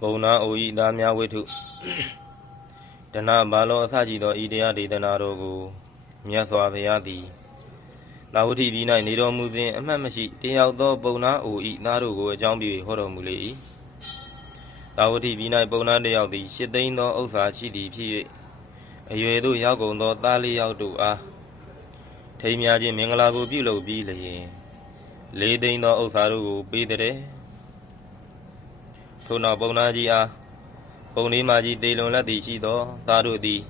ဘုံနာအိုဤသားများဝိထုတဏဘာလောအစရှိသောဤတရားဒေသနာတော်ကိုမြတ်စွာဘုရားသည်သာဝတိပြည်၌နေတော်မူစဉ်အမှတ်မရှိတယောက်သောဘုံနာအိုဤသားတို့ကိုအကြောင်းပြု၍ဟောတော်မူလေ၏သာဝတိပြည်၌ဘုံနာတစ်ယောက်သည်ရှစ်သိန်းသောဥစ္စာရှိသည်ဖြစ်၍အရွယ်သို့ရောက်ကုန်သောသားလေးယောက်တို့အားထိမ်းများခြင်းမင်္ဂလာကိုပြုလုပ်ပြီးလျင်လေးသိန်းသောဥစ္စာတို့ကိုပေးတဲ့ ထို့နောက်ပုံနာကြီးအားပုံလေးမကြီးတေလွန်လက်သည်ရှိသောသားတို့သည်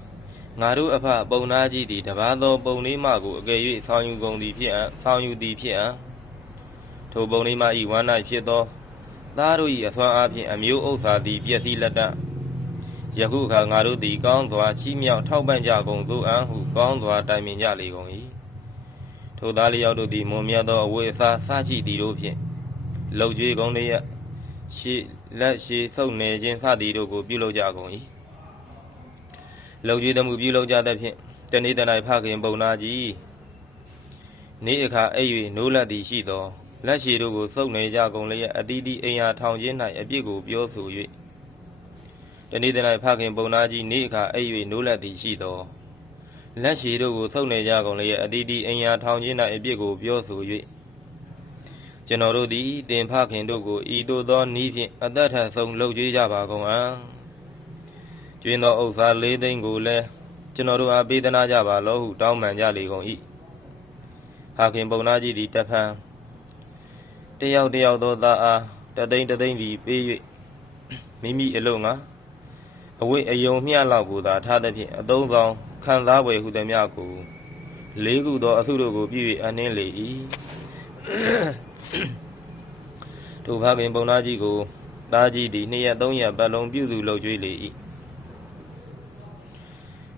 ငါတို့အဖပုံနာကြီးသည်တပါးသောပုံလေးမကိုအကယ်၍ဆောင်းယူကုန်သည်ဖြစ်အံ့ဆောင်းယူသည်ဖြစ်အံ့ထိုပုံလေးမ၏ဝမ်း၌ဖြစ်သောသားတို့၏အစွမ်းအားဖြင့်အမျိုးဥစ္စာသည်ပြည့်စည်လက်တတ်ယခုအခါငါတို့သည်ကောင်းစွာချီးမြှောက်ထောက်ပံ့ကြကုန်သို့အံ့ဟုကောင်းစွာတိုင်ပင်ကြလေကုန်၏ထိုသားလေးယောက်တို့သည်မွန်မြတ်သောအဝိအစားစရှိသည်တို့ဖြင့်လှုပ်ကြွေးကုန်လျက်ရှေ လက်ရှေဆုပ်နေခြင်းစသည်တို့ကိုပြုလုပ်ကြကုန်၏လုံကျွေးသမှုပြုလုပ်ကြသဖြင့်တနေ့တ၌ဖခင်ပုံနာကြီးနေ့အခါအဲ့၍နိုးလက်သည်ရှိသောလက်ရှေတို့ကိုစုပ်နေကြကုန်လျက်အတီးတီအိမ်ယာထောင်ခြင်း၌အပြစ်ကိုပြောဆို၍တနေ့တ၌ဖခင်ပုံနာကြီးနေ့အခါအဲ့၍နိုးလက်သည်ရှိသောလက်ရှေတို့ကိုစုပ်နေကြကုန်လျက်အတီးတီအိမ်ယာထောင်ခြင်း၌အပြစ်ကိုပြောဆို၍ ကျွန်တော်တို့သည်တင်ဖခင်တို့ကိုဤသို့သောနည်းဖြင့်အသက်ထဆုံးလှုပ်ကြွေးကြပါကုန်အံ့ကျွင်းသောဥစ္စာ၄သိန်းကိုလည်းကျွန်တော်တို့အားပေးသနာကြပါလောဟုတောင်းပန်ကြလေကုန်၏ဖခင်ပုံနာကြီးသည်တဖန်တယောက်တယောက်သောသားအားတသိန်းတသိန်းသည်ပေး၍မိမိအလုံးငါအဝိအယုံမျှလောက်ကိုသာထားသဖြင့်အသုံးဆောင်ခံစားပွဲဟုသည်များကိုလေးခုသောအစုတို့ကိုပြည့်၍အနှင်းလေ၏ ထိုဖခင်ပုံနာကြီးကိုသားကြီးသည်နှစ်ရက်သုံးရက်ပတ်လုံးပြုစုလုပ်ကြွေးလေ၏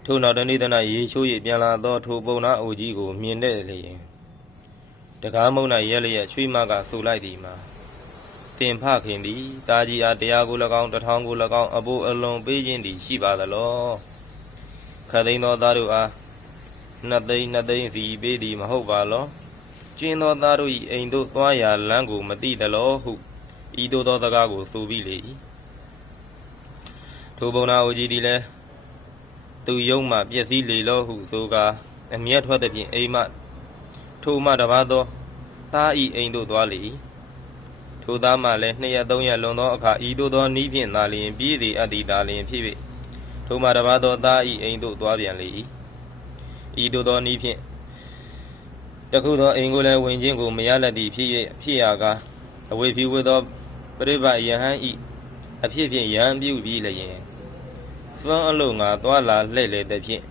ထို့နောက်တနေ့တနေ့ရေချိုး၍ပြန်လာသောထိုပုံနာအိုကြီးကိုမြင်တဲ့လျင်တကားမုံ၌ရက်လျက်ရွှေမကဆူလိုက်သည်မှာတင်ဖခင်သည်တာကြီးအားတရားကို၎င်းတထောင်ကို၎င်းအဘိုးအလွန်ပေးခြင်းသည်ရှိပါသလောခသိန်းသောသားတို့အားနှစ်သိန်းနှစ်သိန်းစီပေးသည်မဟုတ်ပါလော ကျင်းသောသားတို့၏အိမ်သို့သွားရာလမ်းကိုမသိသလောဟုဤသို့သောစကားကိုဆိုပြီးလေ၏ထိုဘုံနာအိုကြီးသည်လည်းသူယုံမှပျက်စီးလေလောဟုဆိုကာအမျက်ထွက်သည်ဖြင့်အိမ်မှထိုမှတပါးသောသားဤအိမ်သို့သွားလေ၏ထိုသားမှလည်းနှစ်ရက်သုံးရက်လွန်သောအခါဤသို့သောနီးဖြင့်သာလျှင်ပြည်သည်အပ်သည်သာလျှင်ဖြစ်၍ထိုမှတပါးသောသားဤအိမ်သို့သွားပြန်လေ၏ဤသို့သောနီးဖြင့် တခုသောအိမ်ကိုလည်းဝင်ခြင်းကိုမရလက်သည်ဖြစ်၍ဖြစ်ရာကအဝေဖြူဝဲသောပရိပတ်ယဟန်ဤအဖြစ်ဖြင့်ယဟန်ပြုပြီးလျင်စွမ်းအလို့ငါသွာလာလှဲ့လေသည်ဖြင့်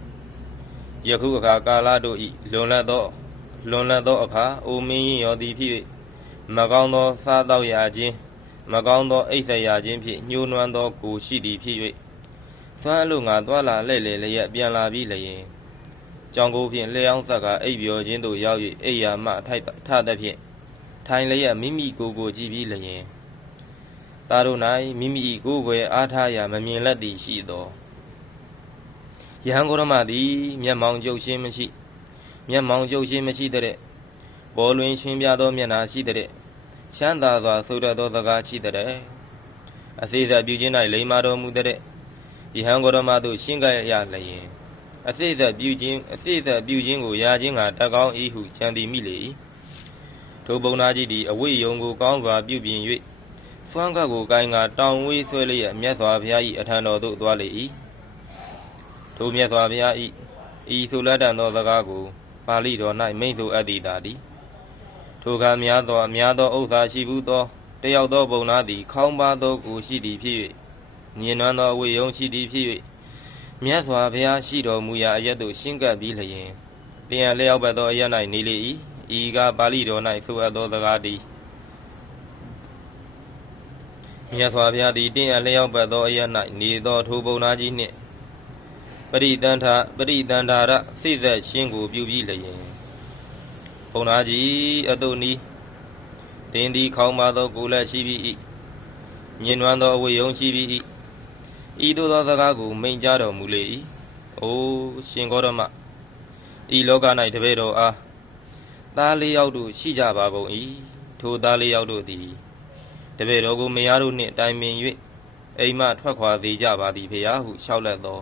ယခုအခါကာလတို့ဤလွန်လတ်သောလွန်လတ်သောအခါအိုမင်းရင်ရောသည်ဖြစ်၍မကောင်းသောစားသောက်ရာခြင်းမကောင်းသောအိပ်ဆက်ရာခြင်းဖြင့်ညှိုးနွမ်းသောကိုရှိသည်ဖြစ်၍စွမ်းအလို့ငါသွာလာလှဲ့လေလျက်ပြန်လာပြီးလျင် ကြောင်ကိုဖြင့်လျှောင်းဆက်ကအိပ်ပျော်ခြင်းသို့ရောက်၍အိယာမှထိုက်ထသဖြင့်ထိုင်လျက်မိမိကိုယ်ကိုကြည့်ပြီးလျင်သားတို့၌မိမိ၏ကိုယ်ွယ်အားထားရာမမြင်လက်သည်ရှိသောယဟန်ကိုရမသည်မျက်မှောင်ကြုတ်ရှင်းမရှိမျက်မှောင်ကြုတ်ရှင်းမရှိတဲ့ပေါ်လွင်ရှင်းပြသောမျက်နှာရှိတဲ့ချမ်းသာစွာဆိုတတ်သောစကားရှိတဲ့အစေစပြုခြင်း၌လိမ္မာတော်မူတဲ့ယဟန်ကိုရမသို့ရှင်းကြရလျင် အစိတ်သက်ပြုခြင်းအစိတ်သက်ပြုခြင်းကိုရာခြင်းကတတ်ကောင်း၏ဟုချန်သည်မိလေ၏ထိုပုံနာကြီးသည်အဝိယုံကိုကောင်းစွာပြုပြင်၍စွမ်းကပ်ကိုကိုင်းကတောင်ဝေးဆွဲလျက်မြတ်စွာဘုရား၏အထံတော်သို့သွားလေ၏ထိုမြတ်စွာဘုရား၏ဤဆိုလက်တန်သောစကားကိုပါဠိတော်၌မိန့်ဆိုအပ်သည်သာသည်ထိုကများသောအများသောဥစ္စာရှိဘူးသောတယောက်သောပုံနာသည်ခေါင်းပါသောကိုရှိသည်ဖြစ်၍ညင်နွမ်းသောအဝိယုံရှိသည်ဖြစ်၍ မြတ်စွာဘုရားရှိတော်မူရာအရက်သို့ရှင်းကပ်ပြီးလျင်လျံလျောက်ပတ်သောအရက်၌နေလေ၏ဤကပါဠိတော်၌ဆိုအပ်သောစကားတည်းမြတ်စွာဘုရားသည်တင်းအလျောက်ပတ်သောအရက်၌နေသောထိုပုံနာကြီးနှင့်ပရိသန္ထာပရိသန္ဓာရစိတ်သက်ရှင်းကိုပြုပြီးလျင်ပုံနာကြီးအတုနီးတင်းသည်ခေါင်းပါသောကိုယ်လက်ရှိပြီး၏မြင်နွမ်းသောအဝေယုံရှိပြီး၏ ဤသို့သောစကားကိုမိန့်ကြားတော်မူလေ၏အိုရှင်ဂေါရမဤလောက၌တပည့်တော်အားသားလေးယောက်တို့ရှိကြပါကုန်၏ထိုသားလေးယောက်တို့သည်တပည့်တော်ကိုမယားတို့နှင့်တိုင်ပင်၍အိမ်မှထွက်ခွာစေကြပါသည်ဖေယဟုလျှောက်လက်သော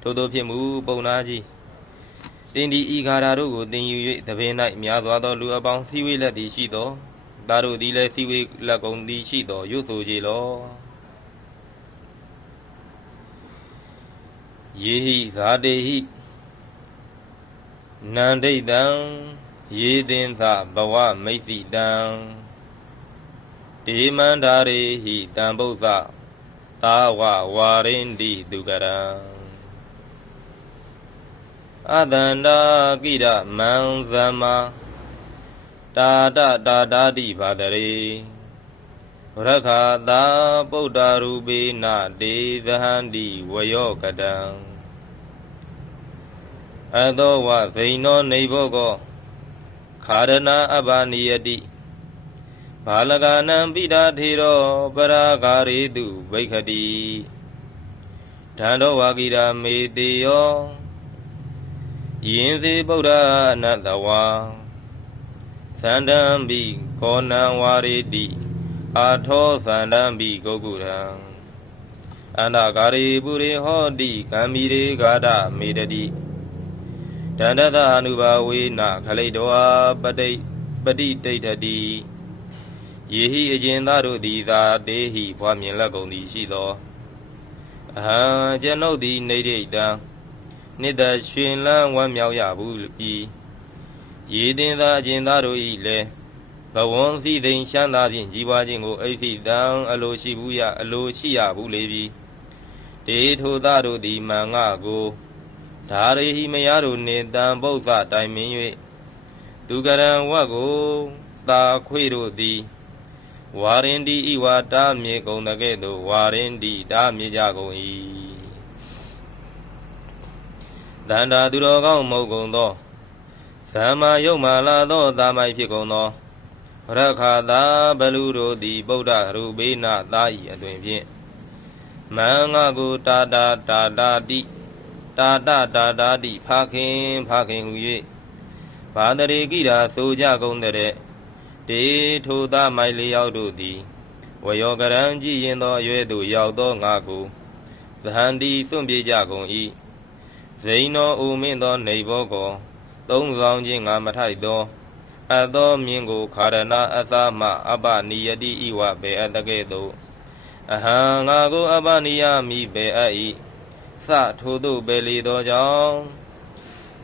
ထို့သောဖြစ်မူပုံနာကြီးတင်ဒီဤဂါရာတို့ကိုတင်ယူ၍တပင်၌များစွာသောလူအပေါင်းစည်းဝေးလက်သည်ရှိသောသားတို့သည်လည်းစည်းဝေးလက်ကုန်သည်ရှိသောရွတ်ဆိုကြလော ယေဟိဇာတေဟိနန္ဒိတံယေသင်္သဘဝမိတ်စီတံဒေမန္တာရေဟိတံပု္ပ္ပသာဝဝါရင်တိသူကရံအတန္တာကိရမံသမ္မာတာတတာတာတိဘာတရေ ရခာတာပုဒ္ဓရူပေနဒေသဟန္တိဝယောကတံအသောဝဇိနောနေဘောကောခာရဏအဘာနိယတိဘာလကနံပိတာထေရောပရာဂာရေတုဘိက္ခတိဓန္တောဝါကိရာမေတေယောယင်းစေဗုဒ္ဓအနတ္တဝါသန္တံဘိခောနံဝါရေတိ အာထောသန္တံဘိဂုတ်ကုရံအန္တဂါရေပုရိဟောတိကံမီရေဂါဒမေတတိဒန္တသအနုဘာဝေနခလိတောပတိပတိတိဋ္ဌတိယေဟိအကျဉ်သားတို့သည်သာတေဟိဘွားမြင်လက်ကုန်သည်ရှိသောအဟံကျွန်ုပ်သည်နေရိတံနှစ်သက်ရွှင်လန်းဝမ်းမြောက်ရဘူးပြီးရေတင်သာအကျဉ်သားတို့၏လည်း ဘဝံစီသိင်ရှမ်းသာဖြင့်ကြီးပွားခြင်းကိုအိသိတံအလိုရှိဘူးရအလိုရှိရဘူးလေပြီတေထိုသားတို့သည်မန်ငါကိုဒါရေဟိမယတို့နေတံပု္ပ္ပတိုင်မင်း၍သူကရံဝတ်ကိုတာခွေတို့သည်ဝါရင်ဒီဤဝါတာမြေကုန်တကဲ့သို့ဝါရင်ဒီတာမြေကြကုန်၏တန္တာသူတော်ကောင်းမဟုတ်ကုန်သောသမ္မာယုတ်မာလာသောတာမိုက်ဖြစ်ကုန်သော ရခာသာဘလူတို့သည်ဗုဒ္ဓရူပေနသာဤအသွင်ဖြင့်မင်္ဂကိုတာတာတာတာတိတာတာတာတာတိဖခင်ဖခင်ဟူ၍ဘာတရေကိရာဆိုကြကုန်တဲ့တေထိုသာမိုက်လျောက်တို့သည်ဝယောကရံကြည်ရင်သောအရွယ်သို့ရောက်သောငါကိုသဟန္တီစွန့်ပြေကြကုန်၏ဇိန်သောအိုမင်းသောနေဘောကောသုံးဆောင်ခြင်းငါမထိုက်သော အသောမြင်ကိုခါရဏအသမအပနိယတိဤဝဘေအတကဲ့သို့အဟံငါကိုအပနိယမိဘေအဤစထိုသို့ပဲလေသောကြောင့်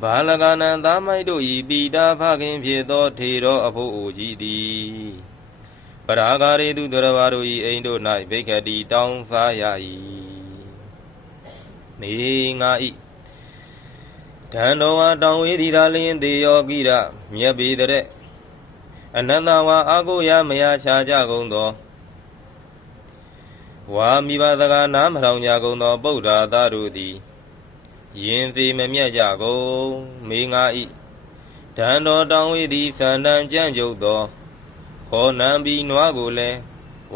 ဘာလကနံသာမိုက်တို့ဤပိတာဖခင်ဖြစ်သောထေရောအဖို့အိုကြီးသည်ပရာဂရေသူတရဘာတို့ဤအိမ်တို့၌ဘိက္ခတိတောင်းစားရ၏မေငါဤ ဓန္တော်ဝါတောင်းဝေးသည်သာလျင်တေယောကိရမြတ်ပေတဲ့အနန္တဝါအာကိုရမယချာကြကုန်သောဝါမိဘသကနားမထောင်ကြကုန်သောပုဒ္ဓါသားတို့သည်ယင်သေးမမြတ်ကြကုန်မေငါဤဓန္တော်တောင်းဝေးသည်သန္တန်ကြံ့ကြုတ်သောခောနံဘီနွားကိုလည်း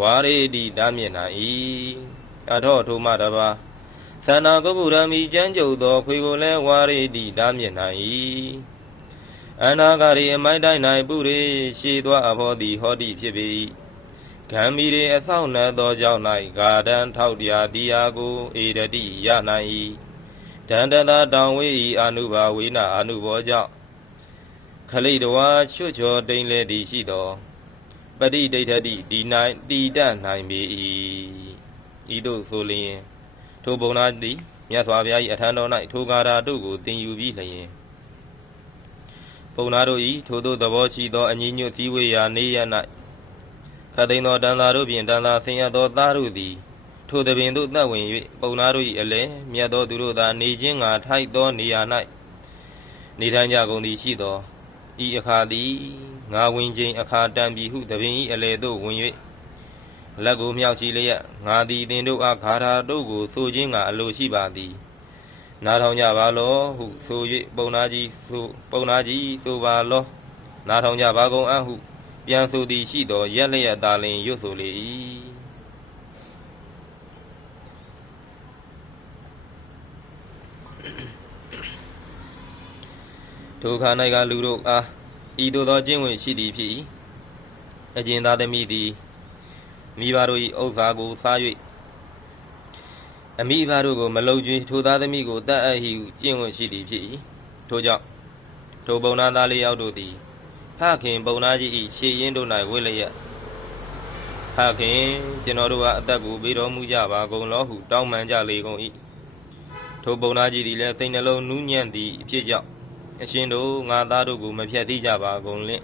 ဝါရေတိတားမြင်နိုင်၏အထောထိုမှတပါ သန္နာကုက္ကုရမိကြမ်းကြုတ်သောခွေကိုလည်းဝါရေတိတားမြင်နိုင်၏အနာဂရီအမိုက်တိုင်း၌ပုရိရှေသောအဘောသည်ဟောတိဖြစ်ပေ၏ဂံမီရေအဆောက်နသောကြောင့်၌ဂါဒံထောက်တရားတရားကိုဧရတိရနိုင်၏ဒန္တသာတောင်ဝေဤအနုဘာဝေနအနုဘောကြောင့်ခလိတဝါချွတ်ချော်တိန်လေသည်ရှိသောပရိဒိဋ္ဌတိဒီနိုင်တီတတ်နိုင်ပေ၏ဤသို့ဆိုလျင် ထိုဘုံနာသည်မြတ်စွာဘုရား၏အထံတော်၌ထိုကာရာတို့ကိုတင်ယူပြီးလျင်ဘုံနာတို့၏ထိုသို့သဘောရှိသောအညီညွတ်စည်းဝေးရာနေရ၌ခတ်သိမ်းသောတန်သာတို့ဖြင့်တန်သာဆင်းရဲသောသားတို့သည်ထိုသပင်သို့သက်ဝင်၍ပုံနာတို့၏အလဲမြတ်သောသူတို့သာနေခြင်းငါထိုက်သောနေရာ၌နေထိုင်ကြကုန်သည်ရှိသောဤအခါသည်ငါဝင်ခြင်းအခါတံပြီဟုသပင်၏အလဲသို့ဝင်၍ လက်ကိုမြောက်ချီလျက်ငါသည်တင်တို့အားဂါထာတို့ကိုဆိုခြင်းငါအလိုရှိပါသည်နားထောင်ကြပါလောဟုဆို၍ပုံနာကြီးဆိုပုံနာကြီးဆိုပါလောနားထောင်ကြပါကုန်အဟု ပြန်ဆိုသည်ရှိသောရက်လျက်သာလင်ရွတ်ဆိုလေ၏ထိုခါ၌ကလူတို့အားဤသို့သောကျင့်ဝင်ရှိသည်ဖြစ်၏အကျဉ်သားသမီးသည် မိဘတို့၏ဥစ္စာကိုစား၍အမိအဖတို့ကိုမလုံကျွေးထိုသားသမီးကိုတတ်အပ်ဟိဟုကျင့်ဝတ်ရှိသည်ဖြစ်၏ထိုကြောင့်ထိုပုံနာသားလေးယောက်တို့သည်ဖခင်ပုံနာကြီး၏ရှေ့ရင်းတို့၌ဝိလျက်ဖခင်ကျွန်တော်တို့ဟာအသက်ကိုပေးတော်မူကြပါကုန်လောဟုတောင်းပန်ကြလေကုန်၏ထိုပုံနာကြီးသည်လည်းစိတ်နှလုံးနူးညံ့သည့်အဖြစ်ကြောင့်အရှင်တို့ငါသားတို့ကိုမဖြတ်သိကြပါကုန်လင့်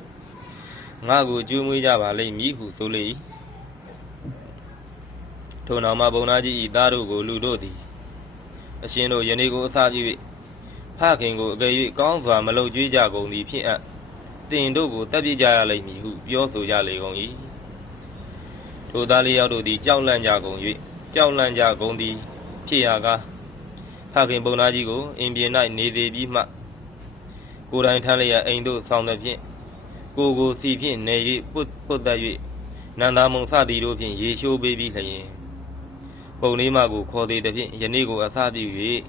ငါကိုကျွေးမွေးကြပါလိမ့်မည်ဟုဆိုလေ၏ ထိုနောက်မှပုံနာကြီး၏သားတို့ကိုလူတို့သည်အရှင်တို့ယနေ့ကိုအစာပြု၍ဖခင်ကိုအကယ်၍ကောင်းစွာမလုပ်ကြွေးကြကုန်သည်ဖြစ်အပ်တင်တို့ကိုတပ်ပြစ်ကြရလိမ့်မည်ဟုပြောဆိုကြလေကုန်၏ထိုသားလေးယောက်တို့သည်ကြောက်လန့်ကြကုန်၍ကြောက်လန့်ကြကုန်သည်ဖြစ်ရာကဖခင်ပုံနာကြီးကိုအင်ပြင်၌နေသေးပြီးမှကိုယ်တိုင်ထမ်းလျက်အိမ်သို့ဆောင်သည်ဖြင့်ကိုယ်ကိုစီဖြင့်နေ၍ပုတ်ပုတ်သက်၍နန္ဒာမုံစသည်တို့ဖြင့်ရေရှိုးပေးပြီးလျင် ပုံလေးမကိုခေါ်သေးသည်ဖြင့်ယနေ့ကိုအစပြု၍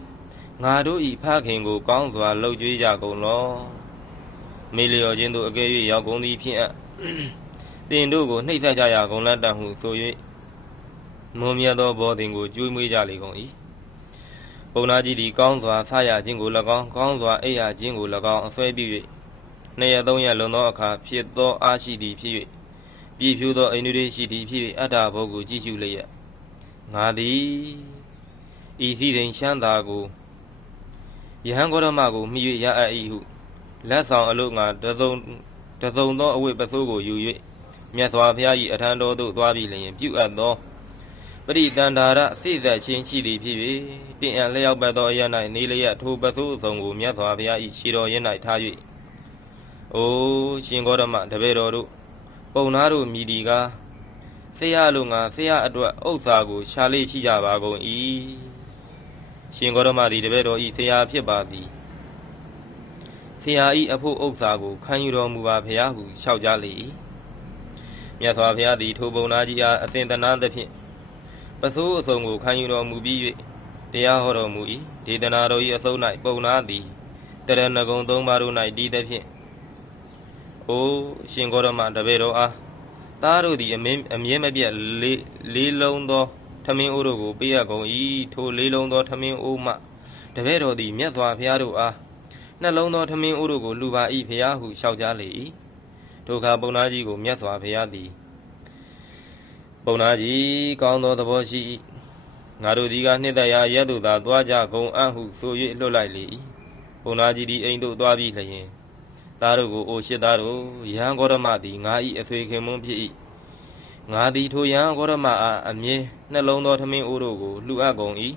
ငါတို့ဤဖခင်ကိုကောင်းစွာလှုပ်ကြွေးကြကုန်လောမေလျော်ခြင်းသို့အကယ်၍ရောက်ကုန်သည်ဖြင့်အတင်တို့ကိုနှိပ်စက်ကြရကုန်လတ္တဟုဆို၍မွန်မြတ်သောဘောတင်ကိုကျွေးမွေးကြလေကုန်၏ပုံနာကြီးသည်ကောင်းစွာဆရခြင်းကို၎င်းကောင်းစွာအိပ်ရခြင်းကို၎င်းအစွဲပြု၍နှစ်ရက်သုံးရက်လွန်သောအခါဖြစ်သောအားရှိသည်ဖြစ်၍ပြည်ဖြူသောအိန္ဒြေရှိသည်ဖြစ်၍အတ္တဘောကိုကြည့်ရှုလျက် ငါသည်ဤစည်းစိမ်ရှမ်းသာကိုယဟန်ဂေါရမကိုမိ၍ရအပ်၏ဟုလက်ဆောင်အလို့ငါတစုံတစုံသောအဝိပစိုးကိုယူ၍မြတ်စွာဘုရား၏အထံတော်သို့သွားပြီးလျင်ပြုအပ်သောပရိတန္တာရစိသက်ချင်းရှိသည်ဖြစ်၍တင်အံလျောက်ပတ်သောအရ၌နေလျက်ထိုပစိုးအစုံကိုမြတ်စွာဘုရား၏ခြေတော်ရင်း၌ထား၍အိုးရှင်ဂေါရမတပည့်တော်တို့ပုံနာတို့မြည်ဒီကား ဆရာလိုငါဆရာအတွက်ဥစ္စာကို ရှာလေးရှိကြပါကုန်၏ရှင်ဂေါရမသည်တပည့်တော်ဤဆရာဖြစ်ပါသည်ဆရာဤအဖို့ဥစ္စာကိုခံယူတော်မူပါဖရာဟုလျှောက်ကြလေ၏မြတ်စွာဘုရားသည်ထိုပုံနာကြီးအားအစဉ်တနာသဖြင့်ပစိုးအစုံကိုခံယူတော်မူပြီး၍တရားဟောတော်မူ၏ဒေသနာတော်၏အစုံ၌ပုံနာသည်တရဏဂုံသုံးပါးတို့၌တည်သဖြင့်အိုရှင်ဂေါရမတပည့်တော်အား သားတို့သည်အမင်းအမြဲမပြတ်လေးလေးလုံးသောထမင်းအိုးတို့ကိုပေးရကုန်၏ထိုလေးလုံးသောထမင်းအိုးမှတပည့်တော်သည်မြတ်စွာဘုရားတို့အားနှလုံးသောထမင်းအိုးတို့ကိုလူပါ၏ဖရာဟုလျှောက်ကြလေ၏ဒုက္ခပုံနာကြီးကိုမြတ်စွာဘုရားသည်ပုံနာကြီးကောင်းသောသဘောရှိ၏ငါတို့ဒီကနှစ်တရာရက်တို့သာသွားကြကုန်အံ့ဟုဆို၍လွတ်လိုက်လေ၏ပုံနာကြီးသည်အိမ်သို့သွားပြီးလျင် သားတို့ကိုအိုရှိသားတို့ယဟန်ဂေါရမသည်ငါ၏အဆွေခင်မွန်းဖြစ်၏ငါသည်ထိုယဟန်ဂေါရမအားအမြဲနှလုံးသောထမင်းအိုးတို့ကိုလှူအပ်ကုန်၏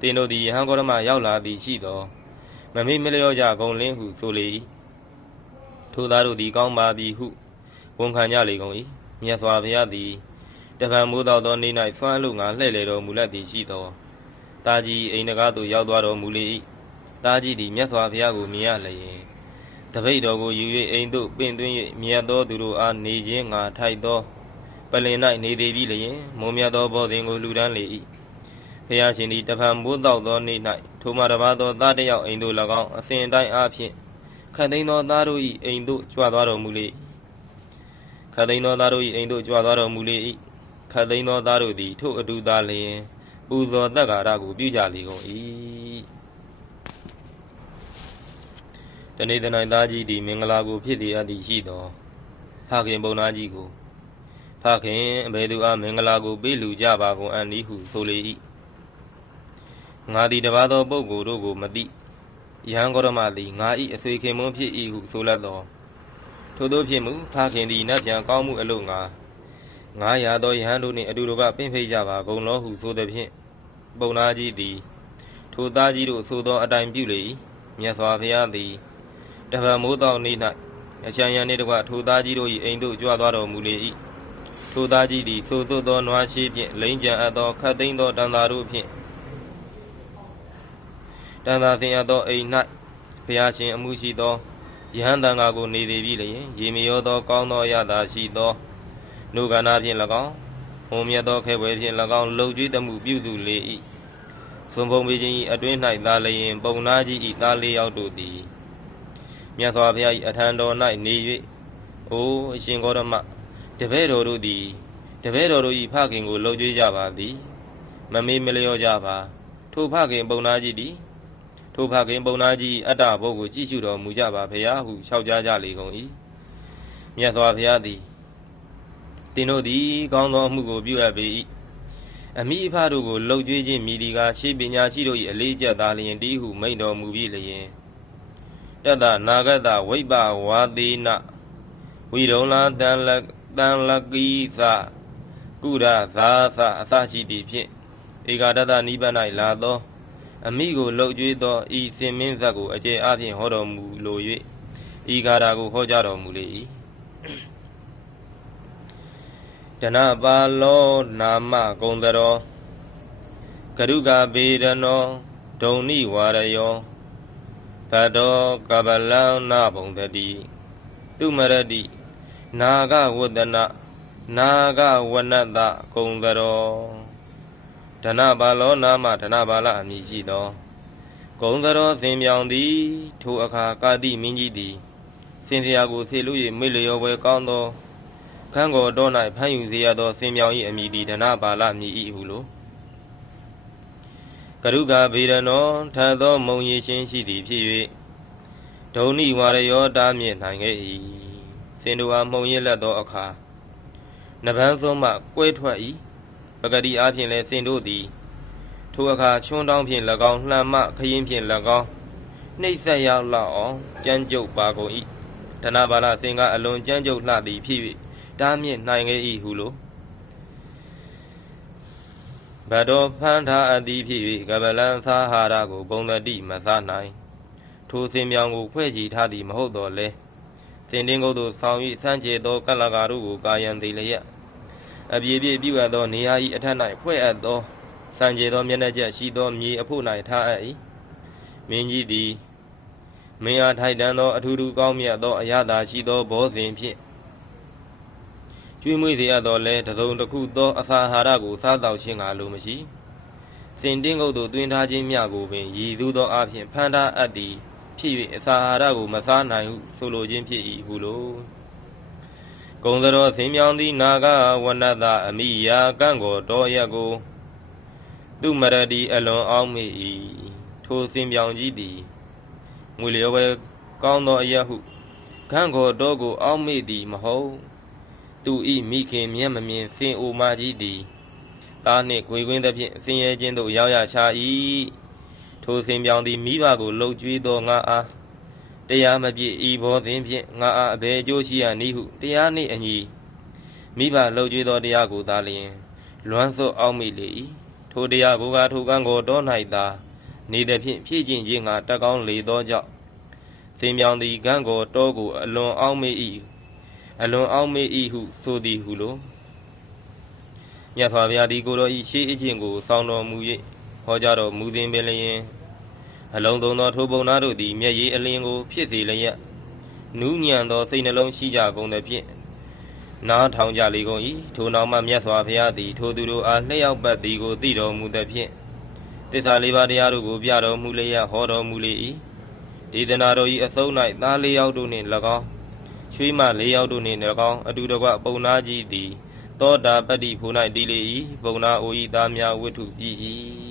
တင်းတို့သည်ယဟန်ဂေါရမရောက်လာသည်ရှိသောမမေ့မလျော့ကြကုန်လင်းဟုဆိုလေ၏ထိုသားတို့သည်ကောင်းပါပြီဟုဝန်ခံကြလေကုန်၏မြတ်စွာဘုရားသည်တပံမိုးတော်သောနေ့၌ဆွမ်းလို့ငါလှဲ့လေတော်မူလက်သည်ရှိသောတာကြီးအိမ်တကားသို့ရောက်သွားတော်မူလေ၏တာကြီးသည်မြတ်စွာဘုရားကိုမြင်ရလျင် တပိတ်တော်ကိုယူ၍အိမ်သို့ပင့်သွင်း၍မြတ်သောသူတို့အားနေခြင်းငါထိုက်သောပလင်၌နေသေးပြီလျင်မုံမြတ်သောဘောဇင်ကိုလှူဒန်းလေ၏ဖျားရှင်သည်တဖန်မိုးတောက်သောနေ့၌ထိုမှတပါသောသားတစ်ယောက်အိမ်သို့၎င်းအစဉ်တိုင်းအားဖြင့်ခတ်သိမ်းသောသားတို့၏အိမ်သို့ကြွသွားတော်မူလေခတ်သိမ်းသောသားတို့၏အိမ်သို့ကြွသွားတော်မူလေ၏ခတ်သိမ်းသောသားတို့သည်ထို့အတူသာလျင်ပူဇော်သက်္ကာရကိုပြုကြလေကုန်၏ တနေ့တနိုင်သားကြီးသည်မင်္ဂလာကိုဖြစ်သည်အပ်သည်ရှိသောဖခင်ပုံနာကြီးကိုဖခင်အဘယ်သူအားမင်္ဂလာကိုပေးလူကြပါကုန်အံ့ဤဟုဆိုလေ၏ငါသည်တပါသောပုဂ္ဂိုလ်တို့ကိုမသိယဟန်ဂေါရမသည်ငါ၏အဆွေခင်မွန်းဖြစ်၏ဟုဆိုလက်သောထို့သောဖြစ်မှုဖခင်သည်နတ်ပြန်ကောင်းမှုအလို့ငါငါရသောယဟန်တို့နှင့်အတူတကပင့်ဖိတ်ကြပါကုန်လောဟုဆိုသည်ဖြင့်ပုံနာကြီးသည် ထိုသားကြီးတို့ဆိုသောအတိုင်းပြုလေ၏မြတ်စွာဘုရားသည် တပံမိုးတောင်နေ့၌အချမ်းရန်နှင့်တကွထိုသားကြီးတို့၏အိမ်သို့ကြွသွားတော်မူလေ၏ထိုသားကြီးသည်သို့သို့သောနွားရှိဖြင့်လိမ့်ကြံအပ်သောခတ်သိမ်းသောတန်သာတို့ဖြင့်တန်သာဆင်အပ်သောအိမ်၌ဘုရားရှင်အမှုရှိသောယဟန်တန်ဃာကိုနေသေးပြီလျင်ရေမရောသောကောင်းသောရတာရှိသောနုကနာဖြင့်၎င်းဟောမြတ်သောခဲပွဲဖြင့်၎င်းလှုပ်ကြွေးတမှုပြုသူလေ၏သွန်ပုံပေခြင်း၏အတွင်း၌သာလျင် ပုံနာကြီး၏သားလေးယောက်တို့သည် မြတ်စွာဘုရား၏အထံတော်၌နေ၍အိုးအရှင်ဂေါရမတပည့်တော်တို့သည်တပည့်တော်တို့၏ဖခင်ကိုလှုပ်ကြွေးကြပါသည်မမေးမလျော့ကြပါ ထိုဖခင်ပုံနာကြီးသည်ထိုဖခင်ပုံနာကြီးအတ္တဘုတ်ကိုကြည့်ရှုတော်မူကြပါဖရာဟုလျှောက်ကြားကြလေကုန်၏မြတ်စွာဘုရားသည်သင်တို့သည်ကောင်းသောအမှုကိုပြုအပ်ပေ၏အမိအဖတို့ကိုလှုပ်ကြွေးခြင်းမိဒီကရှေးပညာရှိတို့၏အလေးကျက်သားလျင်တီးဟုမိန့်တော်မူပြီးလျင် တတ္တနာဂတဝိပ္ပဝါသေနဝိရုံလာတန်လတန်လကိသကုရသာသအစရှိသည်ဖြင့်ဧကာတတနိဗ္ဗာန်၌လာသောအမိကိုလှုပ်ကြွေးသောဤစင်မင်းဇက်ကိုအကျေအဖြင့်ဟောတော်မူလို၍ဤကာတာကိုဟောကြားတော်မူလေ၏ဒနပါလောနာမဂုံတရောကရုကဗေဒနောဒုံနိဝါရယော သတ္တောကပလံနာဘုံတတိသူမရတိနာဂဝတ္တနာနာဂဝနတဂုံတရောဒနပါလောနာမဒနပါလအမည်ရှိသောဂုံတရောသင်မြောင်သည် ထိုအခါကာတိမင်းကြီးသည်စင်စရာကိုဆေလို့၍မေ့လျော်ပွဲကောင်းသောခန်းကိုတော်၌ဖမ်းယူစေရသောစင်မြောင်၏အမည်သည်ဒနပါလမြည်၏ဟုလို ကရုကဗေဒနောထသောမုံရည်ရှင်ရှိသည်ဖြစ်၍ဒုံနိဝါရယောတားမြင့်နိုင်ခဲ့၏စင်တို့အားမှုံရစ်လက်သောအခါနဗန်းဆုံးမှကွဲထွက်၏ပဂတိအားဖြင့်လည်းစင်တို့သည်ထိုအခါချွန်းတောင်းဖြင့်၎င်းလှမ်းမခရင်ဖြင့်၎င်းနှိမ့်ဆက်ရောက်လောက်အောင်ကြမ်းကြုတ်ပါကုန်၏ဓနဘာလစင်ကအလွန်ကြမ်းကြုတ်လှသည်ဖြစ်၍တားမြင့်နိုင်ခဲ့၏ဟုလို ဘတော်ဖန်ထားအပ်သည်ဖြစ်၍ကပလန်သာဟာရကိုဘုံတတိမစားနိုင်ထိုစင်မြောင်ကိုဖွဲ့ချီထားသည်မဟုတ်တော့လဲစင်တင်းကုတ်သို့ဆောင်း၍စမ်းကြဲသောကလကာတို့ကိုကာယံသေးလျက်အပြေပြေပြုအပ်သောနေရာ၏အထက်၌ဖွဲ့အပ်သောစံကြဲသောမျက်နှာချက်ရှိသောမြေအဖို့၌ထားအပ်၏မင်းကြီးသည်မင်းအားထိုက်တန်သောအထူးထူးကောင်းမြတ်သောအရသာရှိသောဘောဇင်ဖြင့် ကျွေးမွေးစေရသောလဲတစုံတစ်ခုသောအစာအာဟာရကိုစားတော့ခြင်းကလိုမရှိစင်တင်းကုတ်သို့တွင်ထားခြင်းမြကိုပင်ရည်သူသောအဖြစ်ဖန်ထားအပ်သည်ဖြစ်၍အစာအာဟာရကိုမစားနိုင်ဟုဆိုလိုခြင်းဖြစ်၏ဟုလိုကုံသရောဆင်းမြောင်းသည့်နာဂဝနတအမိယာကန့်ကိုတော်ရက်ကိုသူမရတီအလွန်အောင်းမိ၏ထိုစင်ပြောင်ကြီးသည်ငွေလျောပဲကောင်းသောအရက်ဟုခန့်ကိုတော်ကိုအောင်းမိသည်မဟုတ် သူဤမိခင်မျက်မမြင်စင်အိုမာကြီးသည်သားနှင့်ခွေကွင်းသဖြင့်ဆင်းရဲခြင်းသို့ရောက်ရချ၏ထိုစင်ပြောင်သည်မိဘကိုလှုပ်ကြွေးသောငါအားတရားမပြည့်ဤဘောစဉ်ဖြင့်ငါအားအဘယ်အကျိုးရှိရနည်းဟုတရားနှင့်အညီမိဘလှုပ်ကြွေးသောတရားကိုသာလျှင် လွမ်းစော့အောင်မိလေ၏ထိုတရားကိုကထိုကံကိုတော၌သာနေသည်ဖြင့်ဖြည့်ကျင့်ခြင်းငါတက်ကောင်းလေသောကြောင့်စင်ပြောင်သည်ကံကိုတောကိုအလွန်အောင်မိ၏ အလွန်အောင်မေ၏ဟုဆိုသည်ဟုလိုမြတ်စွာဘုရားသည်ကိုတော်ဤရှေးအကျင့်ကိုစောင်းတော်မူ၍ဟောကြားတော်မူသည်ပင်လျင်အလုံးစုံသောထိုပုံနာတို့သည်မျက်ရည်အလင်းကို ဖြစ်စေလျက်နူးညံ့သောစိတ်နှလုံးရှိကြကုန်သည်ဖြင့်နားထောင်ကြလေကုန်၏ထိုနောက်မှမြတ်စွာဘုရားသည် ထိုသူတို့အားလျှောက်ပတ်သည်ကိုသိတော်မူသည်ဖြင့်သစ္စာလေးပါးတရားတို့ကိုပြတော်မူလျက်ဟောတော်မူလေ၏ဒေသနာတော်၏အစုံ၌သားလေးယောက်တို့နှင့်၎င်း ချွေးမလေးယောက်တို့နှင့်၎င်းအတူတကွပုံနာကြီးသည် သောတာပတ္တိဖူ၌တည်လေ၏ပုံနာအိုဤသားများဝိထုပြည်၏